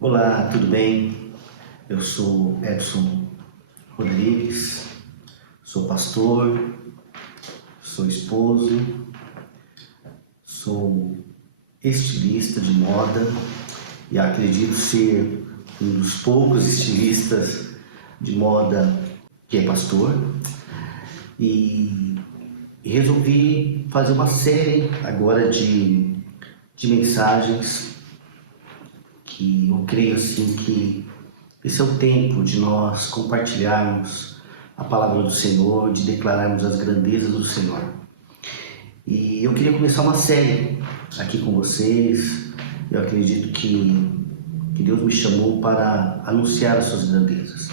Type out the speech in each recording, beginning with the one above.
Olá, tudo bem? Eu sou Edson Rodrigues, sou pastor, sou esposo, sou estilista de moda e acredito ser um dos poucos estilistas de moda que é pastor. E resolvi fazer uma série agora de mensagens que eu creio assim que esse é o tempo de nós compartilharmos a palavra do Senhor, de declararmos as grandezas do Senhor. E eu queria começar uma série aqui com vocês. Eu acredito que Deus me chamou para anunciar as suas grandezas.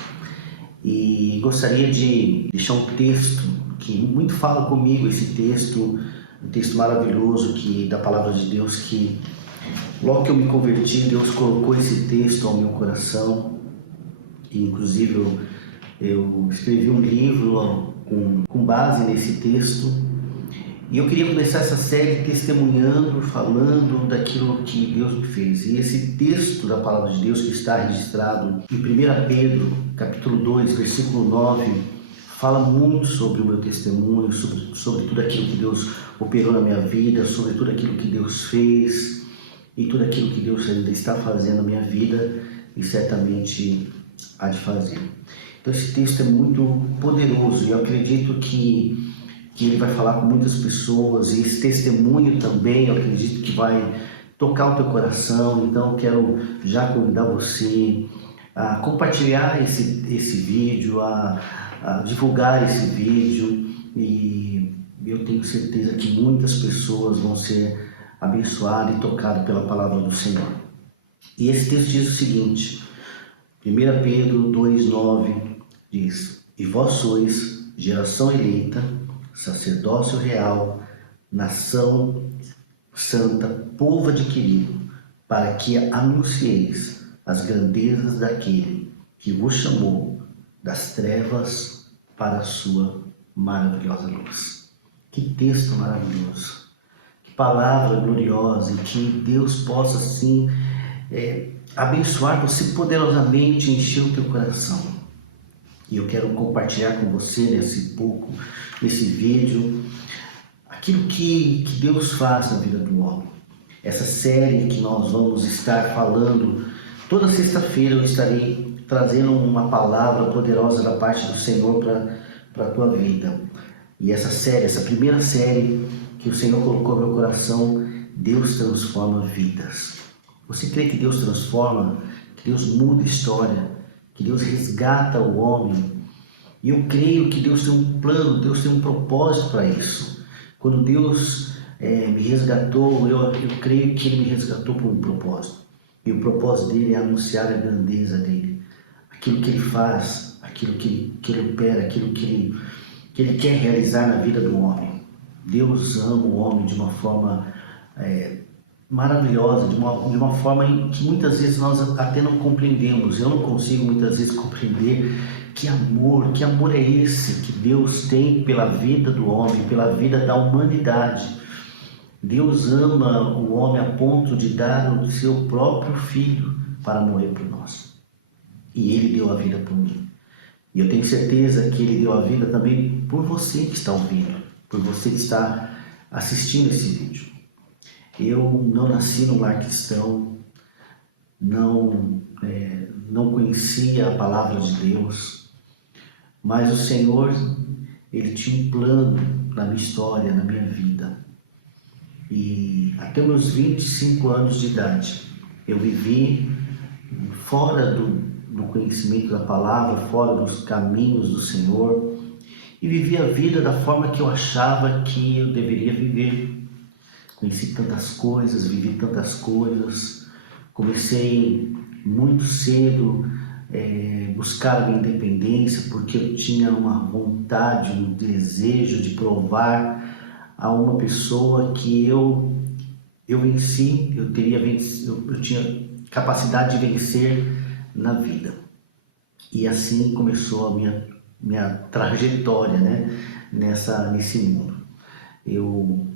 E gostaria de deixar um texto que muito fala comigo, esse texto, um texto maravilhoso da palavra de Deus, que logo que eu me converti, Deus colocou esse texto ao meu coração. E, inclusive eu escrevi um livro com base nesse texto. E eu queria começar essa série testemunhando, falando daquilo que Deus me fez. E esse texto da palavra de Deus que está registrado em 1 Pedro, capítulo 2, versículo 9, fala muito sobre o meu testemunho, sobre tudo aquilo que Deus operou na minha vida, sobre tudo aquilo que Deus fez e tudo aquilo que Deus ainda está fazendo na minha vida e certamente há de fazer. Então esse texto é muito poderoso e eu acredito que ele vai falar com muitas pessoas, e esse testemunho também eu acredito que vai tocar o teu coração. Então eu quero já convidar você a compartilhar esse vídeo, a divulgar esse vídeo, e eu tenho certeza que muitas pessoas vão ser abençoadas e tocadas pela palavra do Senhor. E esse texto diz o seguinte, 1 Pedro 2,9 diz: E vós sois geração eleita, sacerdócio real, nação santa, povo adquirido, para que anuncieis as grandezas daquele que vos chamou das trevas para a sua maravilhosa luz. Que texto maravilhoso, que palavra gloriosa, e que Deus possa assim abençoar você poderosamente, encher o teu coração. E eu quero compartilhar com você nesse vídeo, aquilo que Deus faz na vida do homem. Essa série que nós vamos estar falando, toda sexta-feira eu estarei trazendo uma palavra poderosa da parte do Senhor para a tua vida. E essa primeira série que o Senhor colocou no meu coração, Deus transforma vidas. Você crê que Deus transforma, que Deus muda a história, que Deus resgata o homem? E eu creio que Deus tem um plano, Deus tem um propósito para isso. Quando Deus me resgatou, eu creio que Ele me resgatou por um propósito. E o propósito dele é anunciar a grandeza dele, aquilo que Ele faz, aquilo que Ele opera, aquilo que Ele quer realizar na vida do homem. Deus ama o homem de uma forma maravilhosa, de uma forma em que muitas vezes nós até não compreendemos. Eu não consigo muitas vezes compreender que amor é esse que Deus tem pela vida do homem, pela vida da humanidade. Deus ama o homem a ponto de dar o seu próprio filho para morrer por nós. E Ele deu a vida por mim. E eu tenho certeza que Ele deu a vida também por você que está ouvindo, por você que está assistindo esse vídeo. Eu não nasci num lar cristão, não conhecia a palavra de Deus, mas o Senhor, Ele tinha um plano na minha história, na minha vida. E até meus 25 anos de idade, eu vivi fora do conhecimento da palavra, fora dos caminhos do Senhor, e vivi a vida da forma que eu achava que eu deveria viver. Conheci tantas coisas, vivi tantas coisas, comecei muito cedo buscar a minha independência, porque eu tinha uma vontade, um desejo de provar a uma pessoa que eu venci, eu tinha capacidade de vencer na vida. E assim começou a minha trajetória, nesse mundo. Eu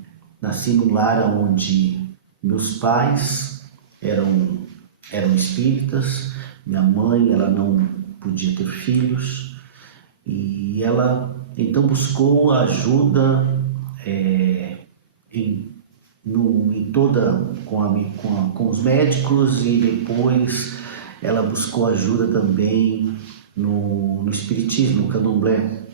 nasci num lar onde meus pais eram eram espíritas. Minha mãe, ela não podia ter filhos e ela então buscou ajuda em, em toda com os médicos, e depois ela buscou ajuda também no espiritismo, no candomblé,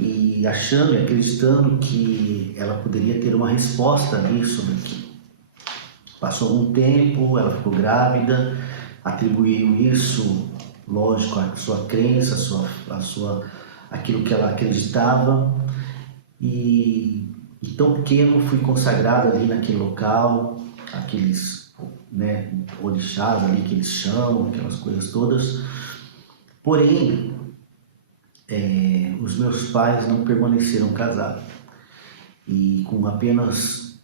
e achando e acreditando que ela poderia ter uma resposta ali sobre aquilo. Passou algum tempo, ela ficou grávida, atribuiu isso, lógico, à sua crença, aquilo que ela acreditava, e tão pequeno fui consagrado ali naquele local, aqueles, né, orixás ali que eles chamam, aquelas coisas todas. Porém, os meus pais não permaneceram casados, e com apenas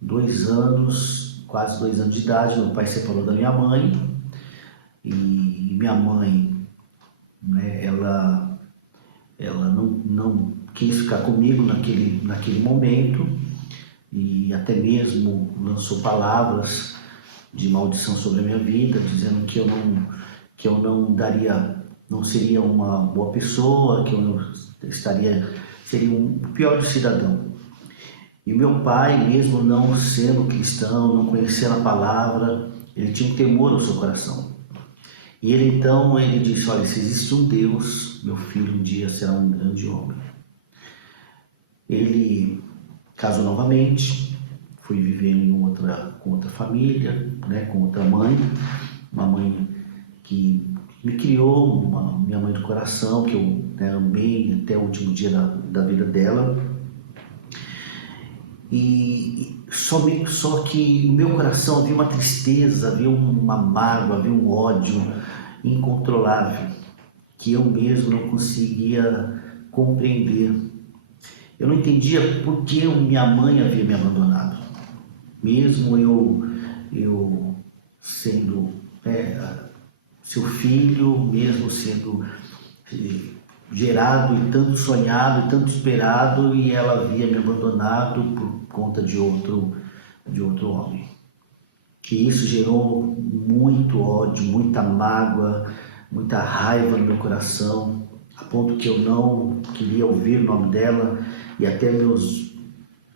2 anos, quase 2 anos de idade, meu pai se separou da minha mãe, e minha mãe, né, ela não quis ficar comigo naquele momento, e até mesmo lançou palavras de maldição sobre a minha vida, dizendo que eu não seria uma boa pessoa, que eu seria um pior cidadão. E meu pai, mesmo não sendo cristão, não conhecendo a palavra, ele tinha um temor no seu coração. E ele então, ele disse: olha, se existe um Deus, meu filho um dia será um grande homem. Ele casou novamente, foi viver com outra família, né, com outra mãe, uma mãe que me criou, minha mãe do coração, que eu, né, amei até o último dia da vida dela. E só que no meu coração havia uma tristeza, havia uma mágoa, havia um ódio incontrolável, que eu mesmo não conseguia compreender. Eu não entendia por que minha mãe havia me abandonado, mesmo eu sendo seu filho, mesmo sendo gerado e tanto sonhado e tanto esperado, e ela havia me abandonado por conta de outro homem. Que isso gerou muito ódio, muita mágoa, muita raiva no meu coração, a ponto que eu não queria ouvir o nome dela, e até meus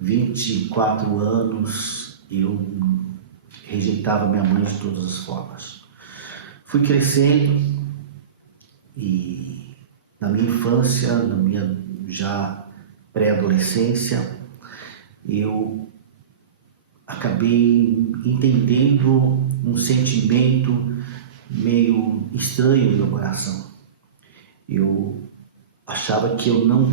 24 anos eu rejeitava minha mãe de todas as formas. Fui crescendo, e na minha infância, na minha já pré-adolescência, eu acabei entendendo um sentimento meio estranho no meu coração. Eu achava que eu não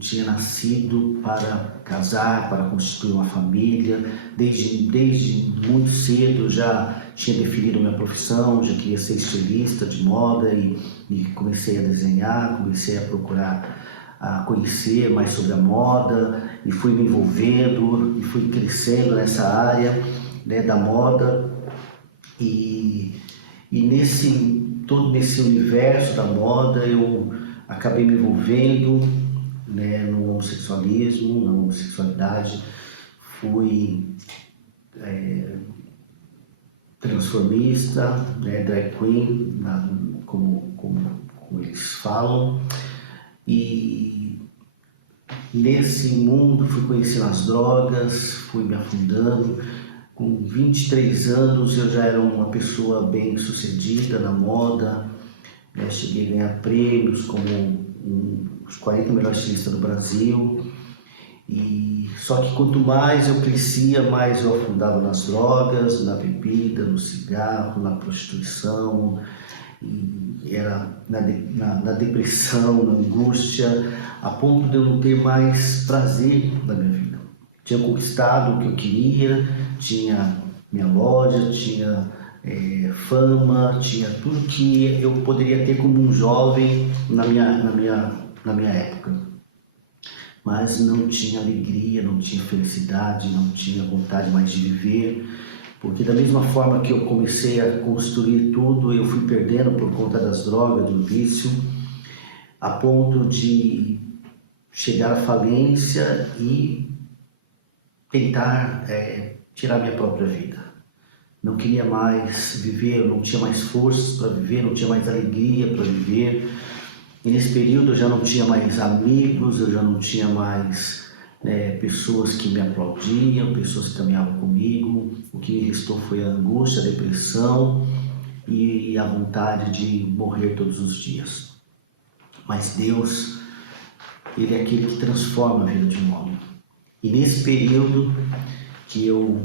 tinha nascido para casar, para constituir uma família. Desde muito cedo já tinha definido minha profissão, já queria ser estilista de moda, e comecei a desenhar, comecei a procurar, a conhecer mais sobre a moda, e fui me envolvendo e fui crescendo nessa área, né, da moda, e todo nesse universo da moda eu acabei me envolvendo, né, no homossexualismo, na homossexualidade. Fui transformista, né, drag queen, como eles falam, e nesse mundo fui conhecendo as drogas, fui me afundando. Com 23 anos eu já era uma pessoa bem sucedida na moda, né? Cheguei a ganhar prêmios como os 40 melhores estilistas do Brasil. E só que quanto mais eu crescia, mais eu afundava nas drogas, na bebida, no cigarro, na prostituição, e era na depressão, na angústia, a ponto de eu não ter mais prazer na minha vida. Tinha conquistado o que eu queria, tinha minha loja, tinha fama, tinha tudo que eu poderia ter como um jovem na minha época. Mas não tinha alegria, não tinha felicidade, não tinha vontade mais de viver, porque da mesma forma que eu comecei a construir tudo, eu fui perdendo por conta das drogas, do vício, a ponto de chegar à falência e tentar tirar minha própria vida. não queria mais viver, eu não tinha mais forças para viver, não tinha mais alegria para viver. E nesse período eu já não tinha mais amigos, eu já não tinha mais pessoas que me aplaudiam, pessoas que caminhavam comigo. O que me restou foi a angústia, a depressão e a vontade de morrer todos os dias. Mas Deus, Ele é aquele que transforma a vida de um homem. E nesse período que eu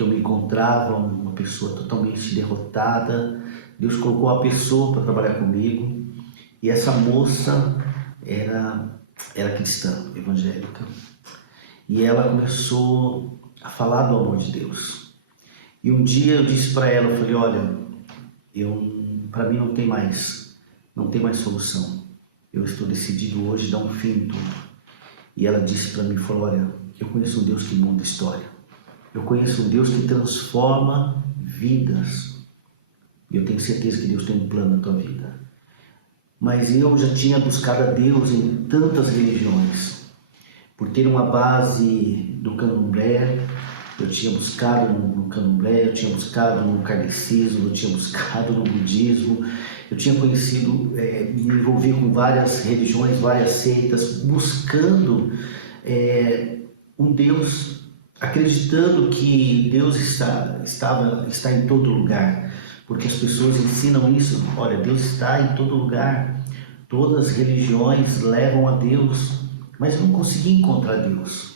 me encontrava, uma pessoa totalmente derrotada, Deus colocou a pessoa para trabalhar comigo. E essa moça era cristã, evangélica. E ela começou a falar do amor de Deus. E um dia eu disse para ela, eu falei, olha, para mim não tem mais solução. Eu estou decidido hoje a dar um fim em tudo. E ela disse para mim, falou, olha, eu conheço um Deus que muda a história. Eu conheço um Deus que transforma vidas. E eu tenho certeza que Deus tem um plano na tua vida. Mas eu já tinha buscado a Deus em tantas religiões. Por ter uma base do candomblé, eu tinha buscado no candomblé, eu tinha buscado no kardecismo, eu tinha buscado no budismo, eu tinha conhecido, me envolvi com várias religiões, várias seitas, buscando um Deus, acreditando que Deus está em todo lugar, porque as pessoas ensinam isso, olha, Deus está em todo lugar, todas as religiões levam a Deus, mas eu não conseguia encontrar Deus.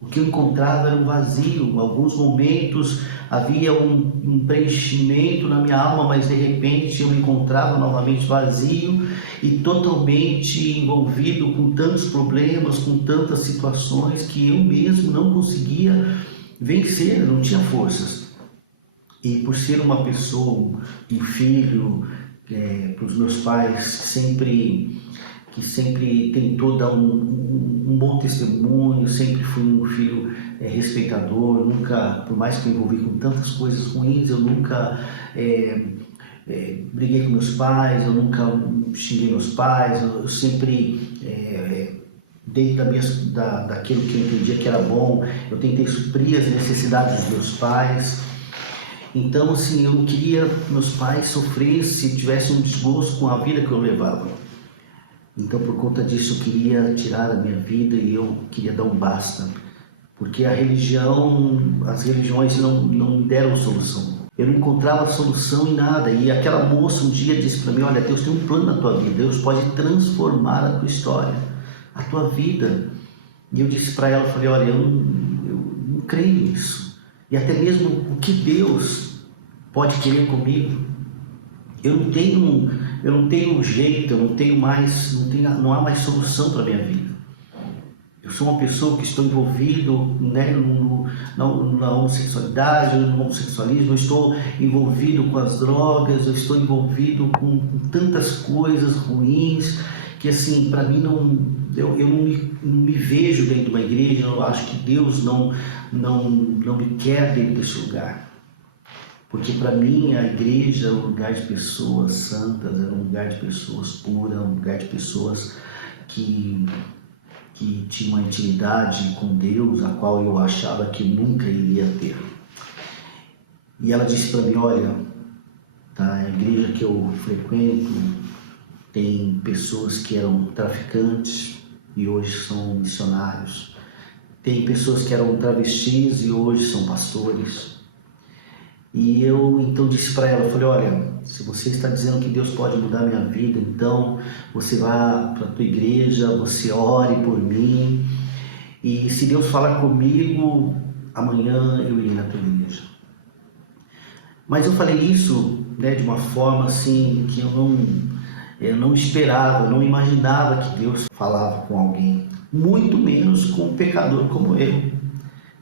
O que eu encontrava era um vazio. Em alguns momentos havia um preenchimento na minha alma, mas de repente eu me encontrava novamente vazio e totalmente envolvido com tantos problemas, com tantas situações que eu mesmo não conseguia vencer, não tinha forças. E por ser uma pessoa, um filho, para os meus pais que sempre tentou dar um bom testemunho, sempre fui um filho respeitador, nunca, por mais que eu envolvi com tantas coisas ruins, eu nunca briguei com meus pais, eu nunca xinguei meus pais, eu sempre dentro daquilo que eu entendia que era bom, eu tentei suprir as necessidades dos meus pais. Então, assim, eu não queria que meus pais sofressem, tivessem um desgosto com a vida que eu levava. Então, por conta disso, eu queria tirar a minha vida e eu queria dar um basta. Porque as religiões não me deram solução. Eu não encontrava solução em nada. E aquela moça um dia disse para mim, olha, Deus tem um plano na tua vida. Deus pode transformar a tua história, a tua vida. E eu disse para ela, eu falei, olha, eu não creio nisso. E até mesmo o que Deus pode querer comigo. Eu não tenho jeito, não há mais solução para a minha vida. Eu sou uma pessoa que estou envolvido na homossexualidade, no homossexualismo, eu estou envolvido com as drogas, eu estou envolvido com tantas coisas ruins, que assim, para mim eu não me vejo dentro de uma igreja, eu acho que Deus não me quer dentro desse lugar. Porque para mim a igreja é um lugar de pessoas santas, era um lugar de pessoas puras, um lugar de pessoas que tinham uma intimidade com Deus, a qual eu achava que nunca iria ter. E ela disse para mim, olha, tá, a igreja que eu frequento tem pessoas que eram traficantes e hoje são missionários. Tem pessoas que eram travestis e hoje são pastores. E eu então disse para ela, eu falei, olha, se você está dizendo que Deus pode mudar a minha vida, então você vá para a tua igreja, você ore por mim, e se Deus falar comigo, amanhã eu irei na tua igreja. Mas eu falei isso de uma forma assim que eu não esperava, eu não imaginava que Deus falava com alguém, muito menos com um pecador como eu.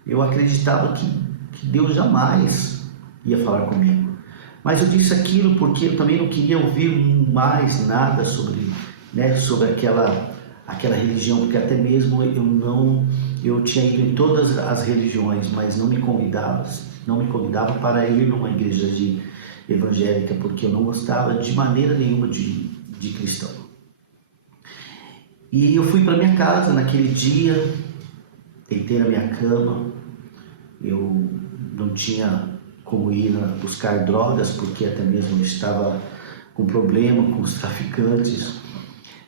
Eu acreditava que Deus jamais ia falar comigo. Mas eu disse aquilo porque eu também não queria ouvir mais nada sobre aquela religião, porque até mesmo eu tinha ido em todas as religiões, mas não me convidava para ir numa igreja evangélica, porque eu não gostava de maneira nenhuma de cristão. E eu fui para minha casa naquele dia, deitei na minha cama, eu não tinha como ir buscar drogas, porque até mesmo estava com problema com os traficantes.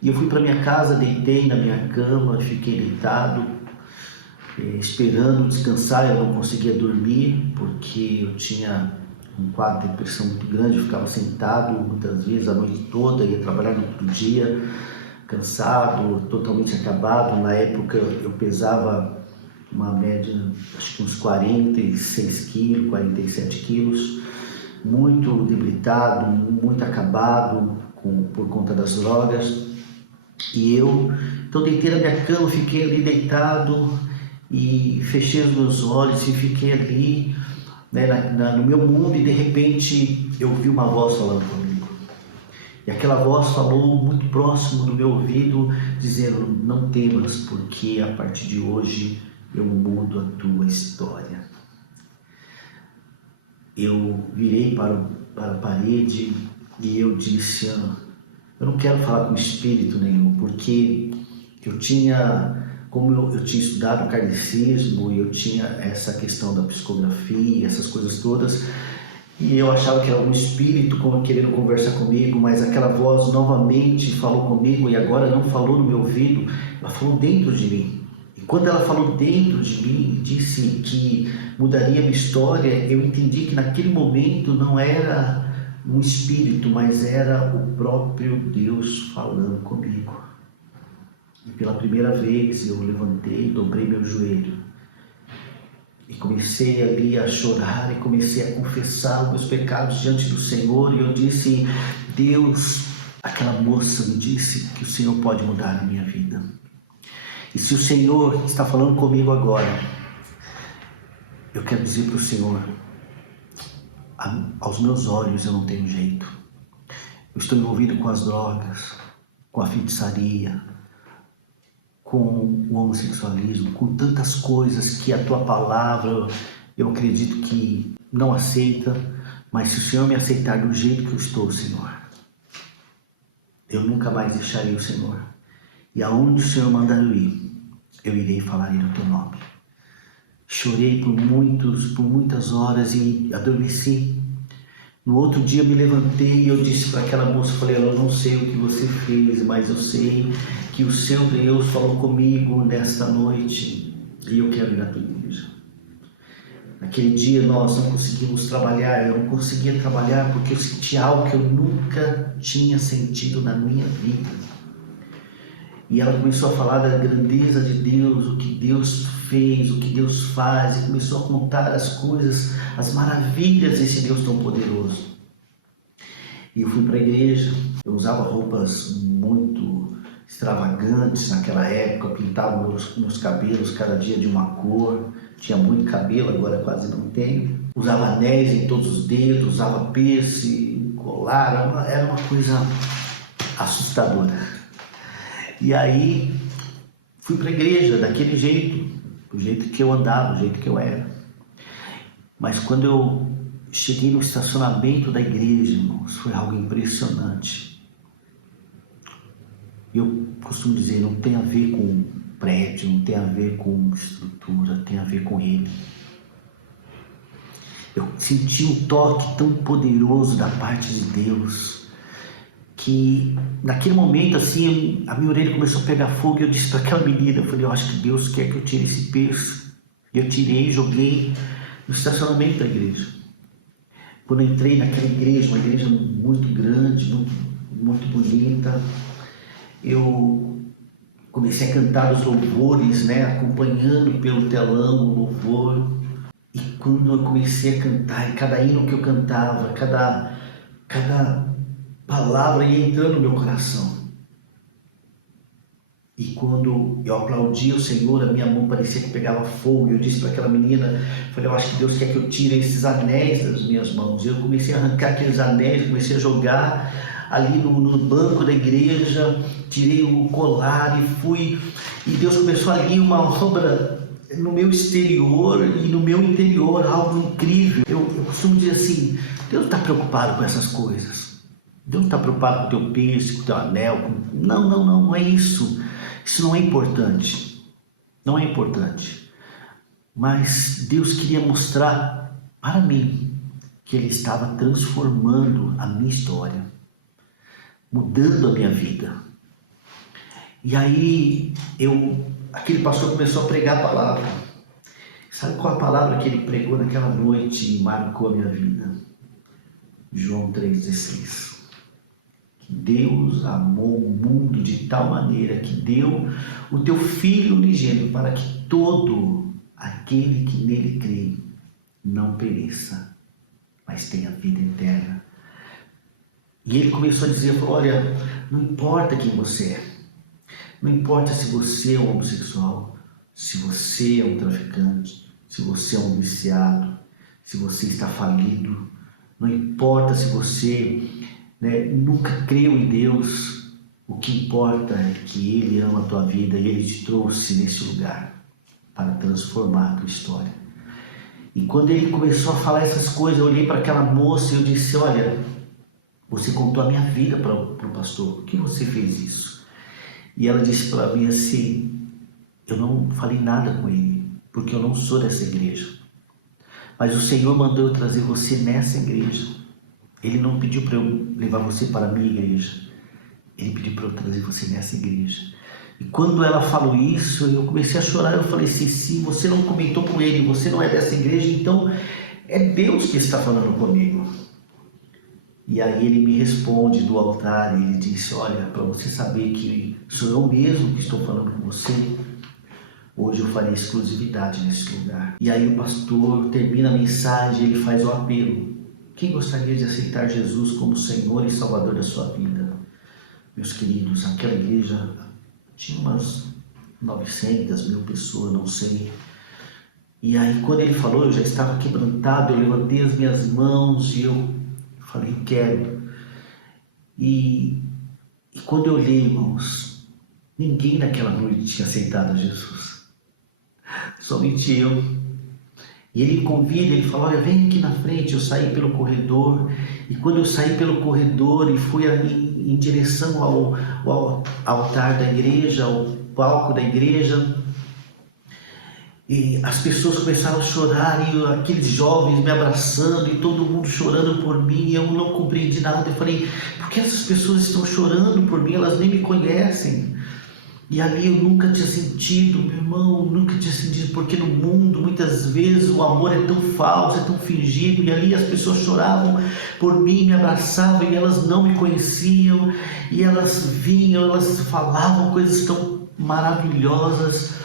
E eu fui para minha casa, deitei na minha cama, fiquei deitado, esperando descansar. Eu não conseguia dormir, porque eu tinha um quadro de depressão muito grande. Eu ficava sentado muitas vezes a noite toda, ia trabalhar no outro dia, cansado, totalmente acabado. Na época eu pesava uma média, acho que uns 46 quilos, 47 quilos, muito debilitado, muito acabado por conta das drogas. E então deitei na minha cama, fiquei ali deitado e fechei os meus olhos e fiquei ali, né, no meu mundo, e de repente eu ouvi uma voz falando comigo. E aquela voz falou muito próximo do meu ouvido, dizendo: não temas, porque a partir de hoje eu mudo a tua história. Eu virei para a parede e eu disse: eu não quero falar com espírito nenhum, porque eu tinha, como eu tinha estudado o kardecismo, e eu tinha essa questão da psicografia, essas coisas todas, e eu achava que era algum espírito querendo conversar comigo, mas aquela voz novamente falou comigo, e agora não falou no meu ouvido, ela falou dentro de mim. E quando ela falou dentro de mim, disse que mudaria a minha história, eu entendi que naquele momento não era um espírito, mas era o próprio Deus falando comigo. E pela primeira vez eu levantei, dobrei meu joelho e comecei ali a chorar e comecei a confessar os meus pecados diante do Senhor. E eu disse: Deus, aquela moça me disse que o Senhor pode mudar a minha vida. E se o Senhor está falando comigo agora, eu quero dizer para o Senhor: aos meus olhos eu não tenho jeito. Eu estou envolvido com as drogas, com a feitiçaria, com o homossexualismo, com tantas coisas que a tua palavra, eu acredito que não aceita. Mas se o Senhor me aceitar do jeito que eu estou, Senhor, eu nunca mais deixarei o Senhor. E aonde o Senhor mandar eu ir, eu irei falar no teu nome. Chorei por muitas horas e adormeci. No outro dia eu me levantei e eu disse para aquela moça, falei: eu não sei o que você fez, mas eu sei que o seu Deus falou comigo nesta noite e eu quero ir na tua igreja. Naquele dia nós não conseguimos trabalhar, eu não conseguia trabalhar porque eu sentia algo que eu nunca tinha sentido na minha vida. E ela começou a falar da grandeza de Deus, o que Deus fez, o que Deus faz, e começou a contar as coisas, as maravilhas desse Deus tão poderoso. E eu fui para a igreja, eu usava roupas muito extravagantes naquela época, pintava meus cabelos cada dia de uma cor, tinha muito cabelo, agora quase não tenho. Usava anéis em todos os dedos, usava piercing, colar, era uma coisa assustadora. E aí fui para a igreja daquele jeito, do jeito que eu andava, do jeito que eu era. Mas quando eu cheguei no estacionamento da igreja, irmãos, foi algo impressionante. Eu costumo dizer, não tem a ver com prédio, não tem a ver com estrutura, tem a ver com Ele. Eu senti um toque tão poderoso da parte de Deus, que naquele momento assim, a minha orelha começou a pegar fogo e eu disse para aquela menina, eu falei: eu acho que Deus quer que eu tire esse peso. E eu tirei e joguei no estacionamento da igreja. Quando eu entrei naquela igreja, uma igreja muito grande, muito bonita, eu comecei a cantar os louvores, né, acompanhando pelo telão o louvor. E quando eu comecei a cantar, e cada hino que eu cantava, cada palavra ia entrando no meu coração. E quando eu aplaudia o Senhor, a minha mão parecia que pegava fogo. E eu disse para aquela menina, falei: eu acho que Deus quer que eu tire esses anéis das minhas mãos. E eu comecei a arrancar aqueles anéis, comecei a jogar ali no banco da igreja, tirei o colar e fui. E Deus começou ali uma obra no meu exterior e no meu interior, algo incrível. Eu costumo dizer assim: Deus está preocupado com essas coisas. Deus não está preocupado com o teu piercing, com o teu anel. Não é isso. Isso não é importante. Não é importante. Mas Deus queria mostrar para mim que Ele estava transformando a minha história, mudando a minha vida. E aí aquele pastor começou a pregar a palavra. Sabe qual a palavra que ele pregou naquela noite e marcou a minha vida? João 3,16. Que Deus amou o mundo de tal maneira que deu o teu Filho unigênito para que todo aquele que nele crê não pereça, mas tenha vida eterna. E ele começou a dizer, olha, não importa quem você é, não importa se você é um homossexual, se você é um traficante, se você é um viciado, se você está falido, não importa se você nunca creu em Deus, o que importa é que Ele ama a tua vida e Ele te trouxe nesse lugar para transformar a tua história. E quando ele começou a falar essas coisas, eu olhei para aquela moça e eu disse, olha, você contou a minha vida para o pastor, por que você fez isso? E ela disse para mim assim, eu não falei nada com ele, porque eu não sou dessa igreja. Mas o Senhor mandou eu trazer você nessa igreja. Ele não pediu para eu levar você para a minha igreja. Ele pediu para eu trazer você nessa igreja. E quando ela falou isso, eu comecei a chorar. Eu falei assim, se você não comentou com ele, você não é dessa igreja, então é Deus que está falando comigo. E aí ele me responde do altar, e ele disse, olha, para você saber que sou eu mesmo que estou falando com você, hoje eu farei exclusividade nesse lugar. E aí o pastor termina a mensagem, ele faz o apelo. Quem gostaria de aceitar Jesus como Senhor e Salvador da sua vida? Meus queridos, aquela igreja tinha umas 900 mil pessoas, não sei. E aí quando ele falou, eu já estava quebrantado, eu levantei as minhas mãos e eu falei, quero. E quando eu olhei, irmãos, ninguém naquela noite tinha aceitado Jesus. Somente eu. E ele me convida, ele fala, olha, vem aqui na frente. Eu saí pelo corredor, e quando eu saí pelo corredor e fui em direção ao altar da igreja, ao palco da igreja, e as pessoas começaram a chorar, e aqueles jovens me abraçando, e todo mundo chorando por mim, e eu não compreendi nada. Eu falei, por que essas pessoas estão chorando por mim? Elas nem me conhecem. E ali eu nunca tinha sentido, meu irmão, nunca tinha sentido, porque no mundo muitas vezes o amor é tão falso, é tão fingido, e ali as pessoas choravam por mim, me abraçavam, e elas não me conheciam, e elas vinham, elas falavam coisas tão maravilhosas.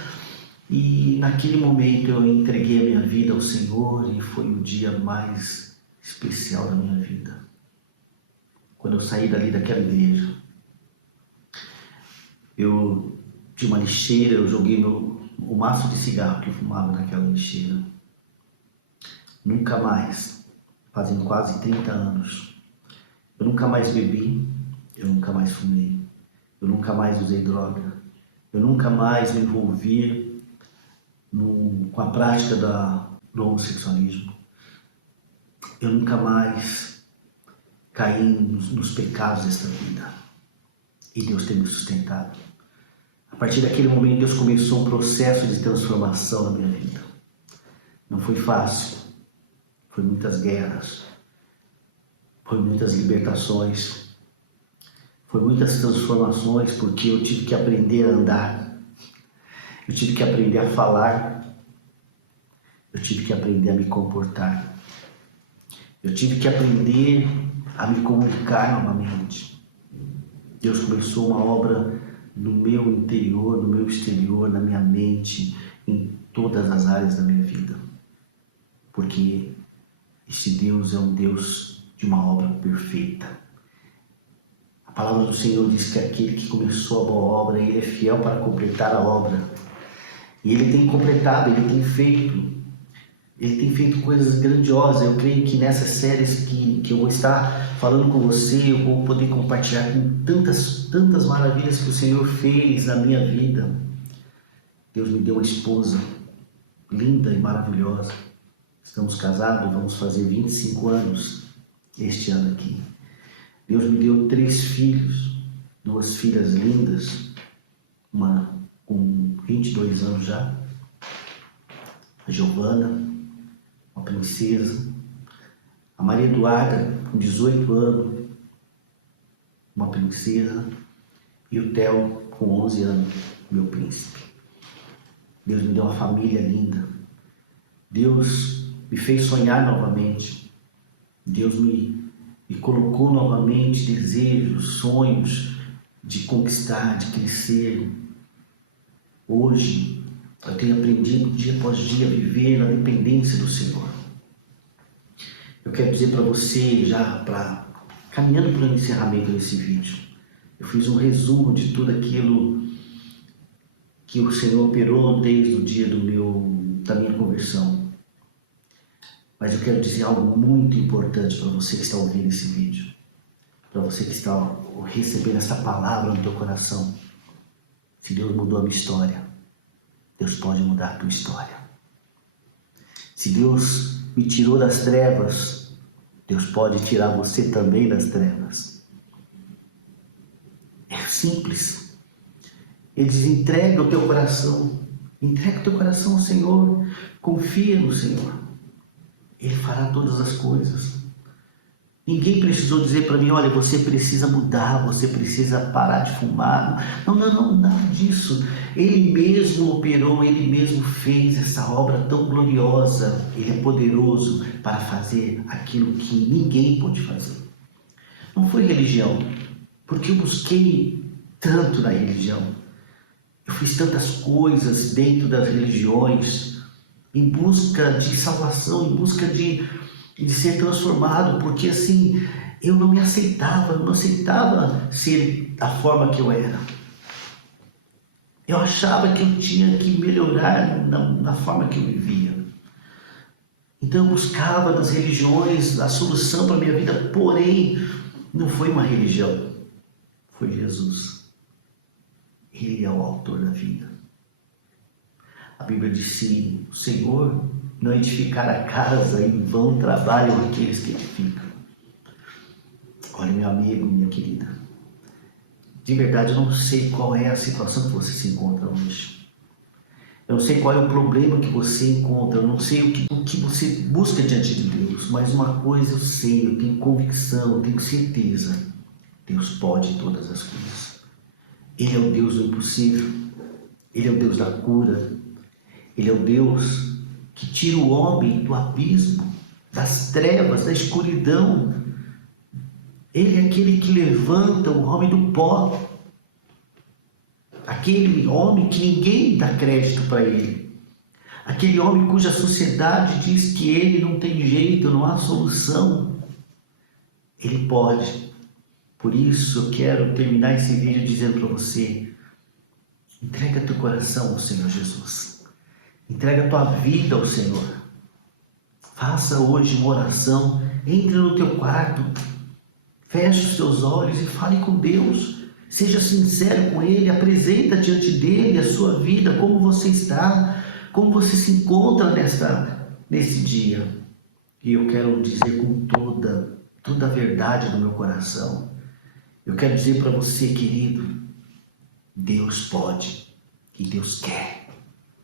E naquele momento eu entreguei a minha vida ao Senhor, e foi o dia mais especial da minha vida. Quando eu saí dali daquela igreja, eu tinha uma lixeira, eu joguei o maço de cigarro que eu fumava naquela lixeira. Nunca mais, fazem quase 30 anos, eu nunca mais bebi, eu nunca mais fumei, eu nunca mais usei droga, eu nunca mais me envolvi com a prática do homossexualismo, eu nunca mais caí nos pecados desta vida. E Deus tem me sustentado. A partir daquele momento, Deus começou um processo de transformação na minha vida. Não foi fácil. Foi muitas guerras. Foi muitas libertações. Foi muitas transformações, porque eu tive que aprender a andar. Eu tive que aprender a falar. Eu tive que aprender a me comportar. Eu tive que aprender a me comunicar novamente. Deus começou uma obra no meu interior, no meu exterior, na minha mente, em todas as áreas da minha vida. Porque esse Deus é um Deus de uma obra perfeita. A palavra do Senhor diz que aquele que começou a boa obra, Ele é fiel para completar a obra. E Ele tem completado, Ele tem feito coisas grandiosas. Eu creio que nessas séries que eu vou estar falando com você, eu vou poder compartilhar com tantas maravilhas que o Senhor fez na minha vida. Deus me deu uma esposa linda e maravilhosa. Estamos casados, vamos fazer 25 anos este ano aqui. Deus me deu 3 filhos, 2 filhas lindas, uma com 22 anos já, a Giovana, uma princesa, a A Maria Eduarda, com 18 anos, uma princesa, e o Theo, com 11 anos, meu príncipe. Deus me deu uma família linda. Deus me fez sonhar novamente. Deus me colocou novamente desejos, sonhos de conquistar, de crescer. Hoje, eu tenho aprendido dia após dia a viver na dependência do Senhor. Eu quero dizer para você, caminhando para o encerramento desse vídeo, eu fiz um resumo de tudo aquilo que o Senhor operou desde o dia da minha conversão. Mas eu quero dizer algo muito importante para você que está ouvindo esse vídeo, para você que está recebendo essa palavra no teu coração. Se Deus mudou a minha história, Deus pode mudar a tua história. Se Deus me tirou das trevas, Deus pode tirar você também das trevas. É simples. Ele diz: entrega o teu coração. Entrega o teu coração ao Senhor. Confia no Senhor. Ele fará todas as coisas. Ninguém precisou dizer para mim: olha, você precisa mudar, você precisa parar de fumar. Não, nada disso. Ele mesmo operou, Ele mesmo fez essa obra tão gloriosa. Ele é poderoso para fazer aquilo que ninguém pôde fazer. Não foi religião, porque eu busquei tanto na religião. Eu fiz tantas coisas dentro das religiões, em busca de salvação, em busca de ser transformado, porque assim, eu não me aceitava, eu não aceitava ser da forma que eu era. Eu achava que eu tinha que melhorar na forma que eu vivia. Então eu buscava nas religiões a solução para a minha vida, porém, não foi uma religião, foi Jesus. Ele é o autor da vida. A Bíblia diz: se o Senhor não edificar a casa, em vão trabalham aqueles que edificam. Olha, meu amigo, minha querida, de verdade eu não sei qual é a situação que você se encontra hoje. Eu não sei qual é o problema que você encontra, eu não sei o que você busca diante de Deus, mas uma coisa eu sei, eu tenho convicção, eu tenho certeza: Deus pode todas as coisas. Ele é o Deus do impossível, Ele é o Deus da cura, Ele é o Deus que tira o homem do abismo, das trevas, da escuridão. Ele é aquele que levanta o homem do pó, aquele homem que ninguém dá crédito para ele, aquele homem cuja sociedade diz que ele não tem jeito, não há solução. Ele pode. Por isso eu quero terminar esse vídeo dizendo para você: entrega teu coração ao Senhor Jesus. Entrega a tua vida ao Senhor. Faça hoje uma oração. Entre no teu quarto, feche os teus olhos e fale com Deus. Seja sincero com Ele, apresenta diante dEle a sua vida, como você está, como você se encontra nesse dia. E eu quero dizer com toda a verdade do meu coração, eu quero dizer para você, querido, Deus pode e Deus quer,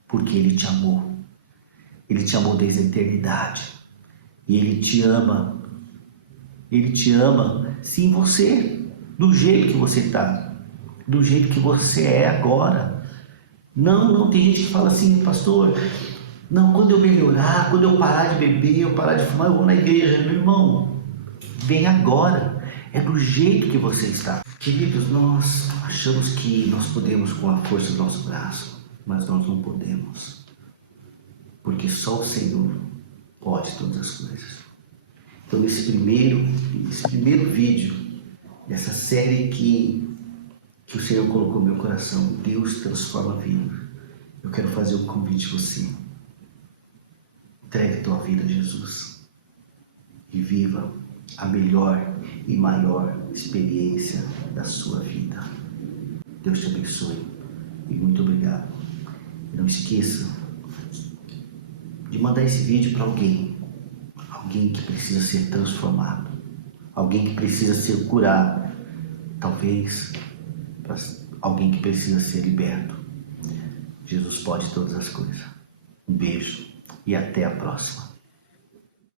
porque Ele te amou. Ele te amou desde a eternidade. E Ele te ama. Ele te ama, sim, você, do jeito que você está, do jeito que você é agora. Não, tem gente que fala assim: pastor, não, quando eu melhorar, quando eu parar de beber, eu parar de fumar, eu vou na igreja. Meu irmão, vem agora. É do jeito que você está. Queridos, nós achamos que nós podemos com a força do nosso braço, mas nós não podemos. Porque só o Senhor pode todas as coisas. Então, nesse primeiro vídeo, dessa série que o Senhor colocou no meu coração, Deus transforma a vida, eu quero fazer um convite a você. Entregue a tua vida a Jesus e viva a melhor e maior experiência da sua vida. Deus te abençoe e muito obrigado. E não esqueça de mandar esse vídeo para alguém que precisa ser transformado, alguém que precisa ser curado, talvez para alguém que precisa ser liberto. Jesus pode todas as coisas. Um beijo e até a próxima.